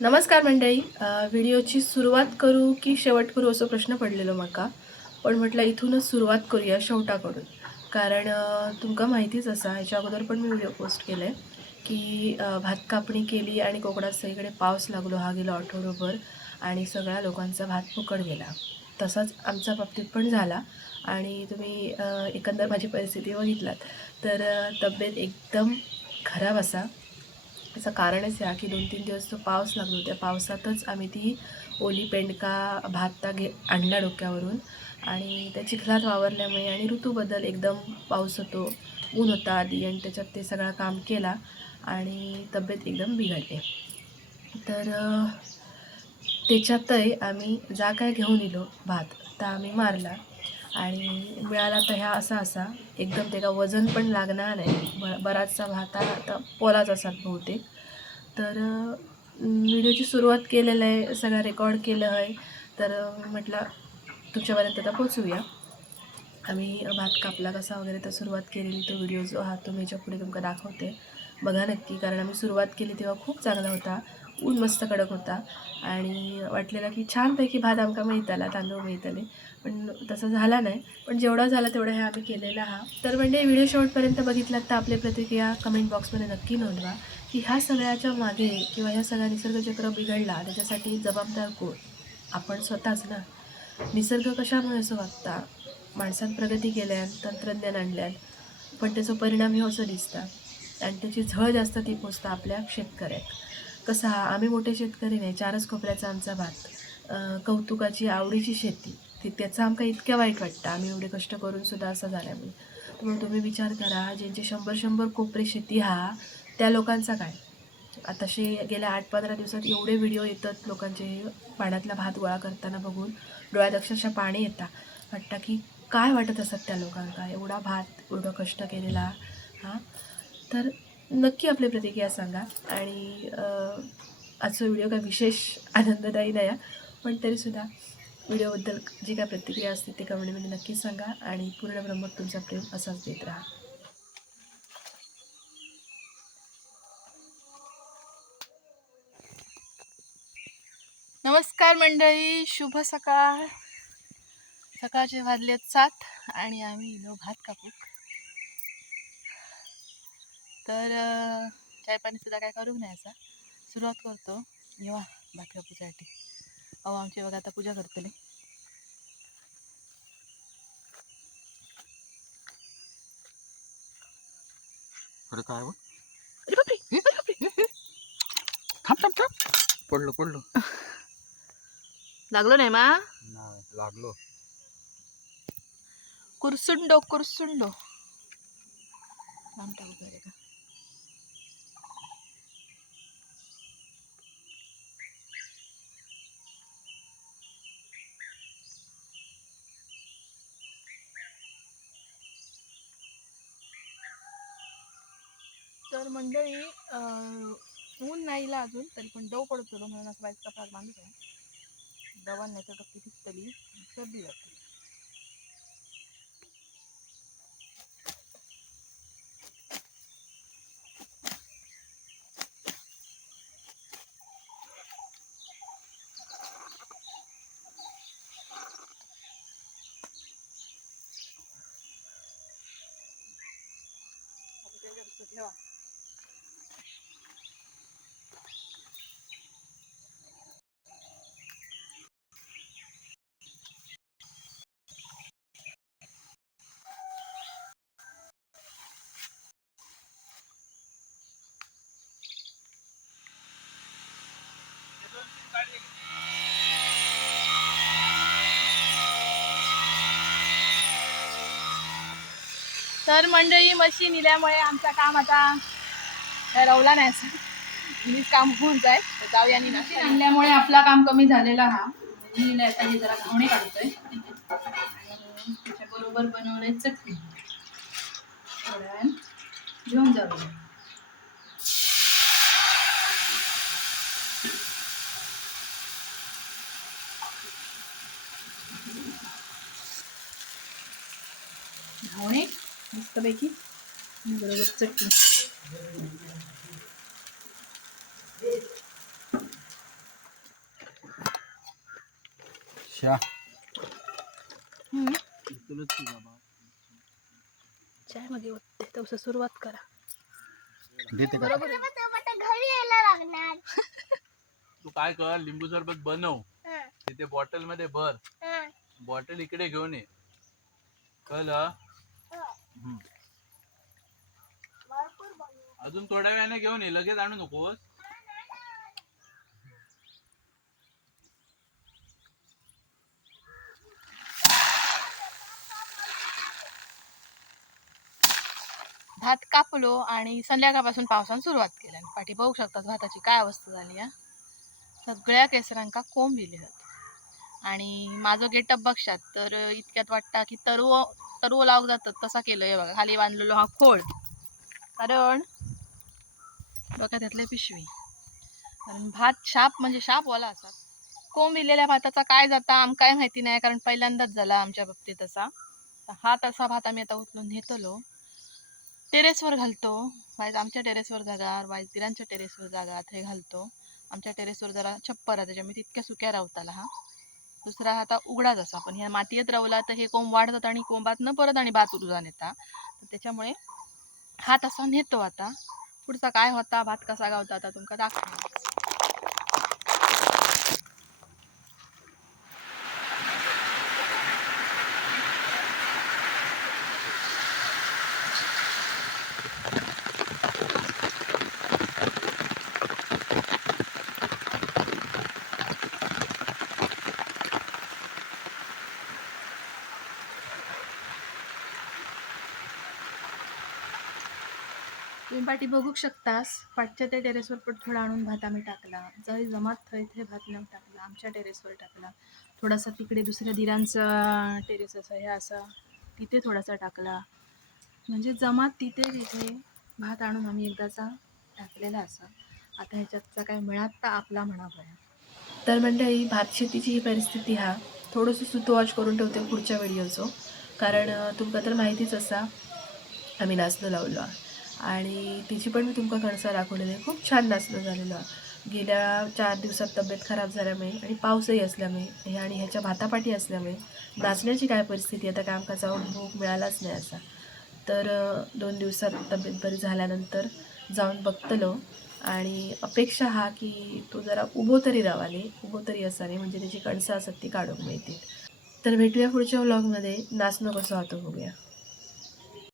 नमस्कार मंडळी. व्हिडिओची सुरुवात करू की शेवट करू असं प्रश्न पडलेलो म्हाका पण म्हटलं इथूनच सुरुवात करूया शेवटाकडून. कारण तुमका माहितीच असा ह्याच्या अगोदर पण मी व्हिडिओ पोस्ट केले की भात कापणी केली आणि कोकणात सगळीकडे पाऊस लागलो हा गेला ऑटोरोबर आणि सगळ्या लोकांचा भात फुकट गेला. तसाच आमच्या बाबतीत पण झाला आणि तुम्ही एकंदर माझी परिस्थिती बघितलात. तर तब्येत एकदम खराब असा. याचं कारणच या की दोन तीन दिवस तो पाऊस लागलो त्या पावसातच आम्ही ती ओली पेंडका भाता घे आणला डोक्यावरून आणि त्या चिखलात वावरल्यामुळे आणि ऋतूबद्दल एकदम पाऊस होतो ऊन होता आधी आणि त्याच्यात ते सगळं काम केला आणि तब्येत एकदम बिघडली. तर त्याच्यातही आम्ही जा काय घेऊन इलो भात तर आम्ही मारला. आणि मिळाला तर ह्या असा असा. एकदम त्याला वजन पण लागणार नाही ब बराचसा भात आता पोलाच असतात बहुतेक. तर व्हिडिओची सुरुवात केलेलं आहे सगळं रेकॉर्ड केलं आहे. तर म्हटलं तुमच्यापर्यंत आता पोचूया आम्ही भात कापला कसा वगैरे तर सुरुवात केलेली तो व्हिडिओ जो हा तो मी याच्यापुढे तुमका दाखवते. बघा नक्की कारण आम्ही सुरुवात केली तेव्हा खूप चांगला होता. ऊन मस्त कडक होता. आणि वाटलेला की छानपैकी भात आमका मिळताला तांदूळ मिळतले. पण तसं झाला नाही. पण जेवढा झाला तेवढा हे आम्ही केलेला हा. तर म्हणजे व्हिडिओ शेवटपर्यंत बघितलात तर आपली प्रतिक्रिया कमेंट बॉक्समध्ये नक्की नोंदवा की ह्या सगळ्याच्या मागे किंवा ह्या सगळ्या निसर्गचक्र बिघडला त्याच्यासाठी जबाबदार कोण? आपण स्वतःच ना. निसर्ग कशामुळे असं वागता? माणसात प्रगती केल्यान तंत्रज्ञान आणल्यान पण त्याचा परिणाम हे असं दिसता. आणि त्याची झळ जास्त ती पोचता आपल्या शेतकऱ्याक कसा आम्ही मोठे शेतकरी नाही चारच कोपऱ्याचा आमचा भात. कौतुकाची आवडीची शेती. ती त्याचा आमका इतक्या वाईट वाटतं. आम्ही एवढे कष्ट करून सुद्धा असं झाल्यामुळे त्यामुळे तुम्ही विचार करा ज्यांचे शंभर शंभर कोपरे शेती हा त्या लोकांचा काय? आताशे गेल्या आठ पंधरा दिवसात एवढे व्हिडिओ येतात लोकांचे पाण्यातला भात गोळा करताना बघून. डोळ्यात अक्षरशः पाणी येतात वाटतं की काय वाटत असतात त्या लोकांका एवढा भात एवढं कष्ट केलेला. हां? तर नक्की आपली प्रतिक्रिया सांगा. आणि आजचा व्हिडिओ काय विशेष आनंददायी नाही पण तरीसुद्धा व्हिडिओबद्दल जी काय प्रतिक्रिया असते ते कमेंटमध्ये नक्की सांगा आणि पूर्ण ब्रह्मक तुमचा प्रेम असाच देत राहा. नमस्कार मंडळी शुभ सकाळ. सकाळचे वाजलेत सात आणि आम्ही इलो भात कापू तर चाय पाणी सुद्धा काय करू नाही असा सुरुवात करतो. येवा भात कापूसाठी अहो आमची बघा आता पूजा करतली. अरे काय बापरे. थांब थांब थांब. पडलो पडलो. लागलो नाही मा? नाही लागलो. कुरसुंडो कुरसुंडो. नाम टाकू का तर मंडळी ऊन नाहीला अजून तरी पण दव पडतो म्हणून असं बाईक फार बांधतो दवा नाही तर कितीतरी सर्दी जाते तर मंडळी मशीन इल्यामुळे आमचं काम आता काय रवला नाही. मीच काम होऊन जाईल. तर जाऊया आणि मशीन आणल्यामुळे आपला काम कमी झालेला हा. मी आता हे जरा घावणे काढतोय. आणि त्याच्याबरोबर बनवलंय चटणी. घेऊन जाऊया. मस्तपैकी. बरोबर चटणी. तसं सुरुवात करा. देते घरी यायला लागणार. तू काय कर? लिंबू सरबत बनव. तिथे बॉटलमध्ये भर. बॉटल इकडे घेऊन ये. कळलं अजून थोड्या वेळाने घेऊन ये लगेच आणू नकोस. भात कापलो आणि संध्याकाळपासून पावसानं सुरुवात केली. आणि पाठी बघू शकतात भाताची काय अवस्था झाली आहे सगळ्या केसरांका कोंब दिले जात आणि माझं गेटअप बघशात तर इतक्यात वाटतं की तरव तर लावक जातात तसा केलंय बघा. खाली बांधलेलो हा खोळ कारण बघा त्यातले पिशवी. कारण भात शाप म्हणजे शापवाला असा. असतात कोंब भाताचा काय जाता आम काय माहिती नाही कारण पहिल्यांदाच झाला आमच्या बाबतीत असा हा तसा भात आम्ही आता उचलून नेतलो. टेरेसवर घालतो. वाईज आमच्या टेरेसवर जागा वाईज दिरांच्या टेरेसवर जागा हे घालतो. आमच्या टेरेसवर जरा छप्पर आहे त्याच्यामुळे तितक्या सुक्या रावताला हा. दुसरा आता उघडाच असा पण ह्या मातीयेत रवला तर हे कोंब वाढतात आणि कोंबात न परत आणि भात उरुजा नेता तर त्याच्यामुळे हा असा नेतो आता. पुढचा काय होता? भात कसा गावता? आता तुमका दाखवा तुम्ही पाठी बघू शकतास. पाठच्या त्या टेरेसवर पण थोडा आणून भात आम्ही टाकला. जरी जमात थंय थंय भात लावून टाकला. आमच्या टेरेसवर टाकला. थोडासा तिकडे दुसऱ्या दिरांचा टेरेस असा हे असा तिथे थोडासा टाकला. म्हणजे जमात तिथे तिथे भात आणून आम्ही एकदाचा टाकलेला असा. आता ह्याच्यातचा काय मिळात तर आपला म्हणा बरं. तर मंडळी भात शेतीची ही परिस्थिती हा थोडंसं सुतोवाच करून ठेवते पुढच्या व्हिडिओचो. कारण तुमका तर माहितीच असा आम्ही नाचणं लावलो आहे. आणि तिची पण मी तुमका कणसं दाखवलेली आहे. खूप छान नाचणं झालेलं. आहे. गेल्या चार दिवसात तब्येत खराब झाल्यामुळे आणि पाऊसही असल्यामुळे हे आणि ह्याच्या भातापाटी असल्यामुळे नाचण्याची काय परिस्थिती? आता काय आमका जाऊन भूक मिळालाच नाही असा. तर दोन दिवसात तब्येत बरी झाल्यानंतर जाऊन बघतलो आणि अपेक्षा हा की तो जरा उभो तरी रावाले. उभो तरी असावे म्हणजे त्याची कणसं असत ती काढूक मिळतील. तर भेटूया पुढच्या व्लॉगमध्ये नाचणं कसं होतं बघूया.